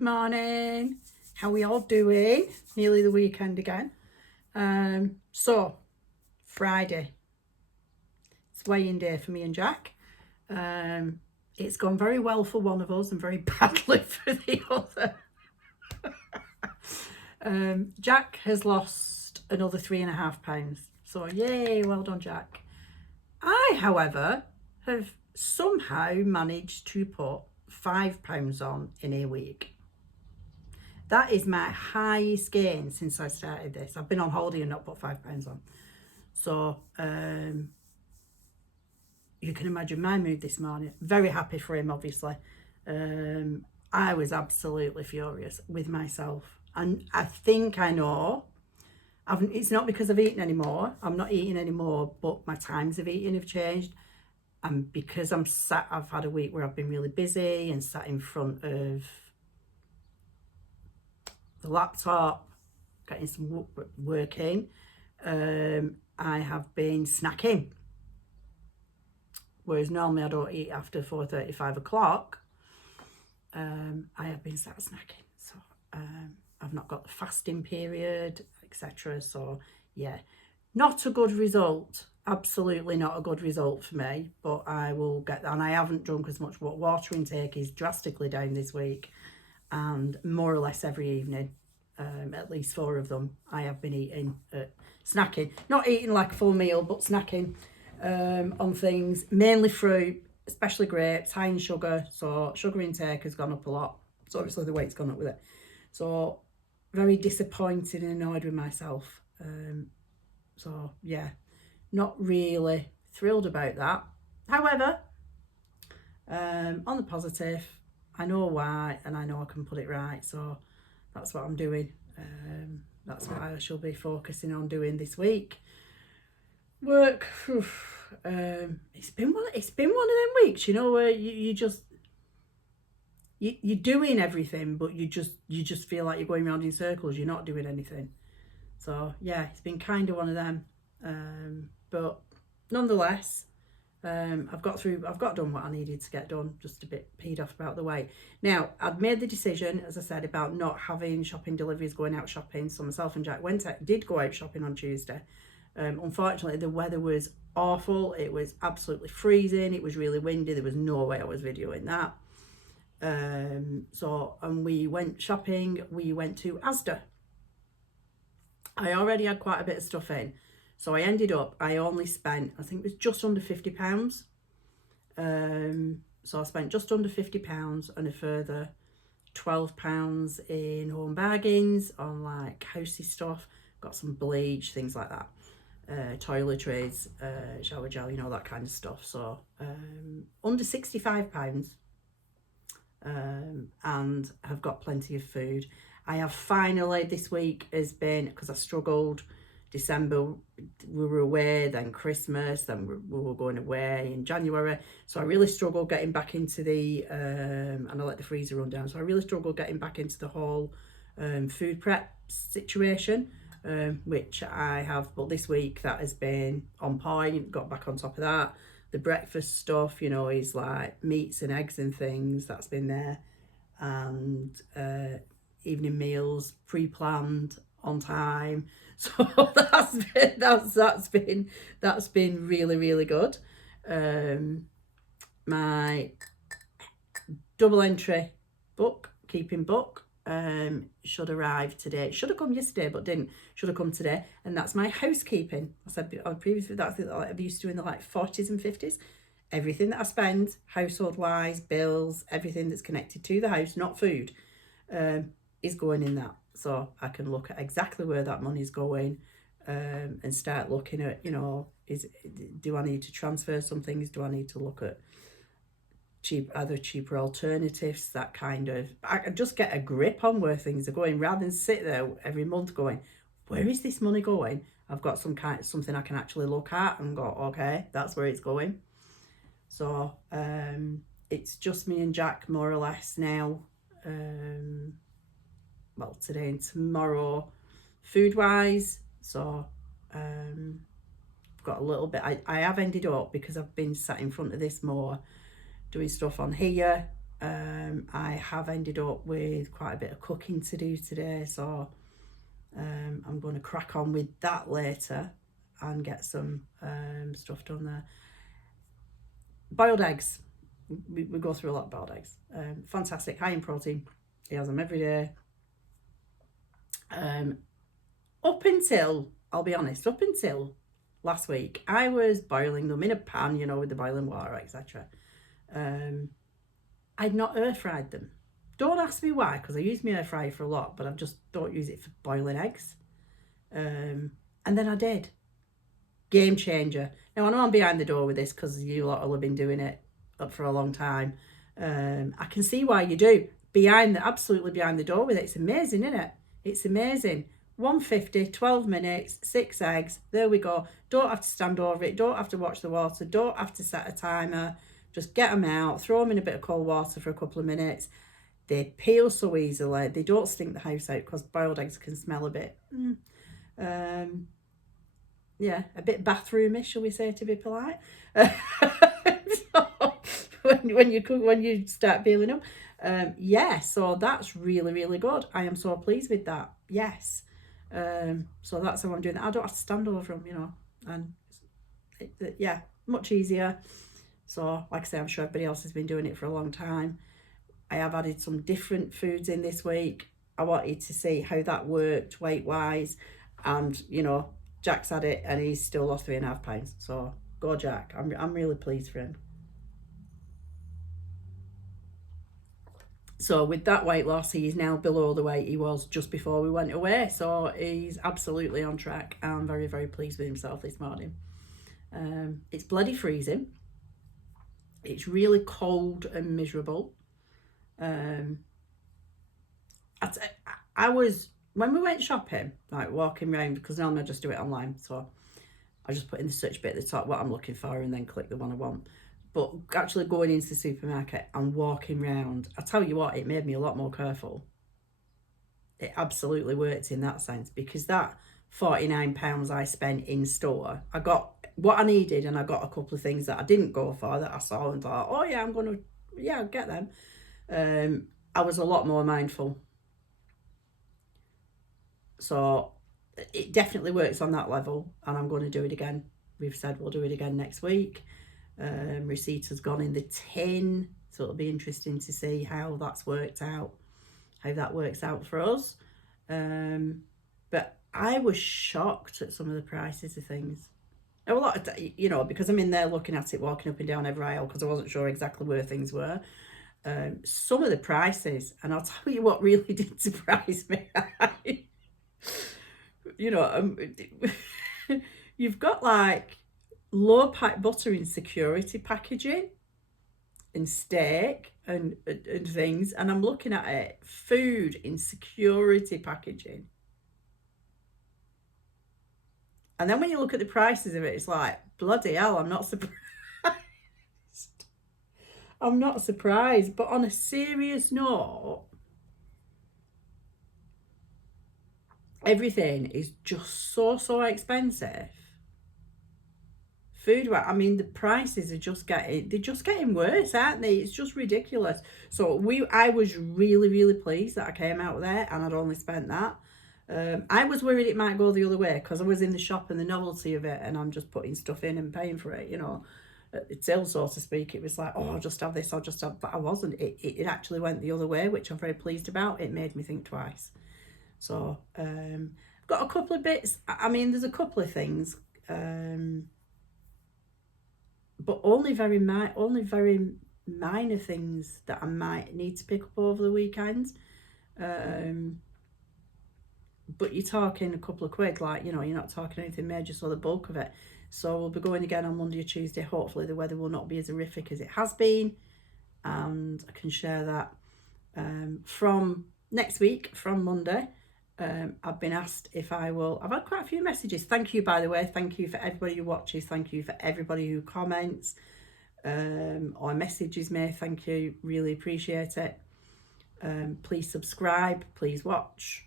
Good morning. How we all doing? Nearly the weekend again. So Friday. It's weigh-in day for me and Jack. It's gone very well for one of us and very badly for the other. Jack has lost another 3.5 pounds. So yay, well done, Jack. I, however, have somehow managed to put 5 pounds on in a week. That is my highest gain since I started this. I've been on holiday and not put 5 pounds on. So you can imagine my mood this morning. Very happy for him, obviously. I was absolutely furious with myself. And I think I know. It's not because I've eaten anymore. I'm not eating anymore, but my times of eating have changed. And because I've had a week where I've been really busy and sat in front of the laptop, getting some work in, I have been snacking. Whereas normally I don't eat after 4:30, 5 o'clock. I have been sat snacking. So I've not got the fasting period, etc. So yeah, not a good result. Absolutely not a good result for me, but I will get that. And I haven't drunk as much. Water intake is drastically down this week, and more or less every evening, at least 4 of them, I have been eating, snacking. Not eating like a full meal, but snacking on things, mainly fruit, especially grapes, high in sugar. So sugar intake has gone up a lot. So obviously the weight's gone up with it. So very disappointed and annoyed with myself. So yeah, not really thrilled about that. However, on the positive, I know why and I know I can put it right. So that's what I'm doing. That's what I shall be focusing on doing this week. Work. It's been one of them weeks, you know, where you just you're doing everything, but you just feel like you're going around in circles. You're not doing anything. So yeah, it's been kind of one of them. But nonetheless, I've got done what I needed to get done. Just a bit peed off about the weight. Now, I'd made the decision, as I said, about not having shopping deliveries, going out shopping. So myself and Jack did go out shopping on Tuesday. Unfortunately, the weather was awful. It was absolutely freezing. It was really windy. There was no way I was videoing that. And we went shopping. We went to Asda. I already had quite a bit of stuff in. So I only spent, I think it was just under £50. So I spent just under £50 and a further £12 in home bargains on like housey stuff. Got some bleach, things like that. Toiletries, shower gel, you know, that kind of stuff. So under £65, and have got plenty of food. I have finally, this week has been, because I struggled. December we were away, then Christmas, then we were going away in January. So I really struggled getting back into the, and I let the freezer run down. So I really struggled getting back into the whole food prep situation, which I have. But this week that has been on point, got back on top of that. The breakfast stuff, you know, is like meats and eggs and things, that's been there. And evening meals pre-planned on time. So that's been really, really good. My double entry book, keeping book, should arrive today. It should have come yesterday, but didn't. Should have come today. And that's my housekeeping. I said previously, that's what I used to do in the like 40s and 50s. Everything that I spend, household wise, bills, everything that's connected to the house, not food, is going in that. So I can look at exactly where that money's going, and start looking at, you know, do I need to transfer some things? Do I need to look at cheaper alternatives? That kind of, I can just get a grip on where things are going rather than sit there every month going, where is this money going? I've got something I can actually look at and go, okay, that's where it's going. So it's just me and Jack more or less now. Well, today and tomorrow, food wise. So I've got a little bit. I have ended up, because I've been sat in front of this more, doing stuff on here, I have ended up with quite a bit of cooking to do today, so I'm going to crack on with that later and get some stuff done there. Boiled eggs. We go through a lot of boiled eggs. Fantastic, high in protein. He has them every day. Up until, I'll be honest, up until last week, I was boiling them in a pan, you know, with the boiling water, etc. I'd not air fried them. Don't ask me why, because I use my air fryer for a lot, but I just don't use it for boiling eggs. And then I did. Game changer. Now, I know I'm behind the door with this because you lot will have been doing it up for a long time. I can see why you do. Absolutely behind the door with it. It's amazing, isn't it? It's amazing. 150, 12 minutes, 6 eggs. There we go. Don't have to stand over it. Don't have to watch the water. Don't have to set a timer. Just get them out. Throw them in a bit of cold water for a couple of minutes. They peel so easily. They don't stink the house out because boiled eggs can smell a bit. Yeah, a bit bathroomish, shall we say, to be polite. So, when you start peeling them, yeah. So that's really, really good. I am so pleased with that. Yes. So that's how I'm doing it. I don't have to stand over them, you know, and yeah, much easier. So, like I say, I'm sure everybody else has been doing it for a long time. I have added some different foods in this week. I wanted to see how that worked weight-wise. And, you know, Jack's had it and he's still lost 3.5 pounds. So, go Jack. I'm really pleased for him. So, with that weight loss, he is now below the weight he was just before we went away. So, he's absolutely on track. I'm very, very pleased with himself this morning. It's bloody freezing. It's really cold and miserable. I was, when we went shopping, like walking around, because normally I just do it online, so I just put in the search bit at the top what I'm looking for and then click the one I want. But actually going into the supermarket and walking around, I tell you what, it made me a lot more careful. It absolutely worked in that sense, because that £49 I spent in store, I got what I needed, and I got a couple of things that I didn't go for that I saw and thought, oh yeah, I'll get them. I was a lot more mindful. So it definitely works on that level, and I'm going to do it again. We've said we'll do it again next week. Receipt has gone in the tin, so it'll be interesting to see how that's worked out, how that works out for us. But I was shocked at some of the prices of things. A lot of, you know, because I'm in there looking at it, walking up and down every aisle, because I wasn't sure exactly where things were. Some of the prices, and I'll tell you what really did surprise me. You know, you've got like low pack butter in security packaging and steak and things, and I'm looking at it, food in security packaging. And then when you look at the prices of it, it's like, bloody hell, I'm not surprised. I'm not surprised. But on a serious note, everything is just so expensive. Food, I mean, the prices are just getting worse, aren't they? It's just ridiculous. So I was really pleased that I came out there and I'd only spent that. I was worried it might go the other way, because I was in the shop and the novelty of it, and I'm just putting stuff in and paying for it, you know, till, so to speak. It was like, oh, I'll just have this, but I wasn't. It actually went the other way, which I'm very pleased about. It made me think twice. So I've got a couple of bits. I mean, there's a couple of things, but only very minor things that I might need to pick up over the weekend. But you're talking a couple of quid, like, you know, you're not talking anything major, so the bulk of it. So we'll be going again on Monday or Tuesday. Hopefully the weather will not be as horrific as it has been, and I can share that. From next week, from Monday, I've been asked if I've had quite a few messages. Thank you, by the way. Thank you for everybody who watches. Thank you for everybody who comments or messages me. Thank you. Really appreciate it. Please subscribe. Please watch.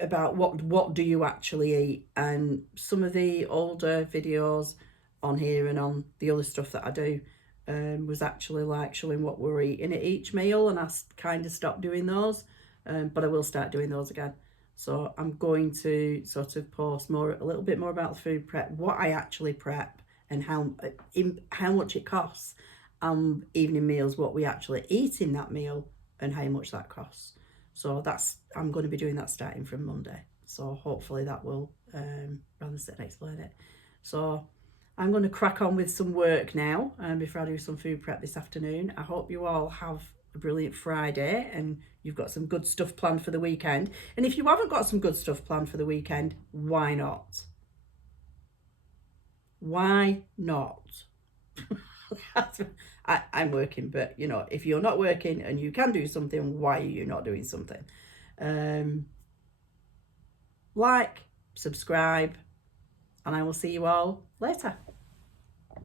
About what do you actually eat, and some of the older videos on here and on the other stuff that I do, was actually like showing what we're eating at each meal, and I kind of stopped doing those, but I will start doing those again. So I'm going to sort of post a little bit more about the food prep, what I actually prep, and how much it costs, evening meals, what we actually eat in that meal, and how much that costs. So I'm going to be doing that starting from Monday. So hopefully that will rather sit and explain it. So I'm going to crack on with some work now, before I do some food prep this afternoon. I hope you all have a brilliant Friday and you've got some good stuff planned for the weekend. And if you haven't got some good stuff planned for the weekend, why not? Why not? I'm working, but you know, if you're not working and you can do something, why are you not doing something? Like, subscribe, and I will see you all later.